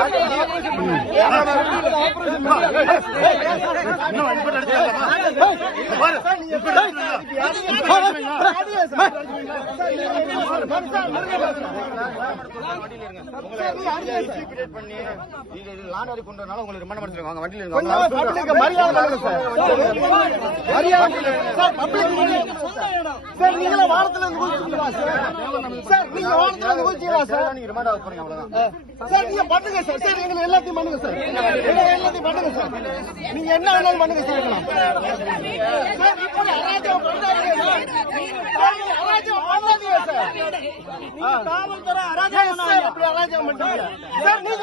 operation பண்ணலாம் sir நீங்களே வானத்துல இருந்து குதிச்சீங்களா சார் சார் நீங்க வானத்துல இருந்து குதிச்சீங்களா சார் சார் நீங்க பண்ணுங்க சார் சார் எங்களை எல்லாத்தையும் பண்ணுங்க சார் எல்லாத்தையும் பண்ணுங்க சார் நீங்க என்ன வேணாலும் பண்ணுங்க சார் இப்படி அராஜகம் பண்ணாதீங்க சார் சார், நீங்க அராஜகம் பண்ணாதீங்க சார் நீங்க காவல்துறை அராஜகம் சார் இப்படி அராஜகம் பண்றீங்க சார் நீங்க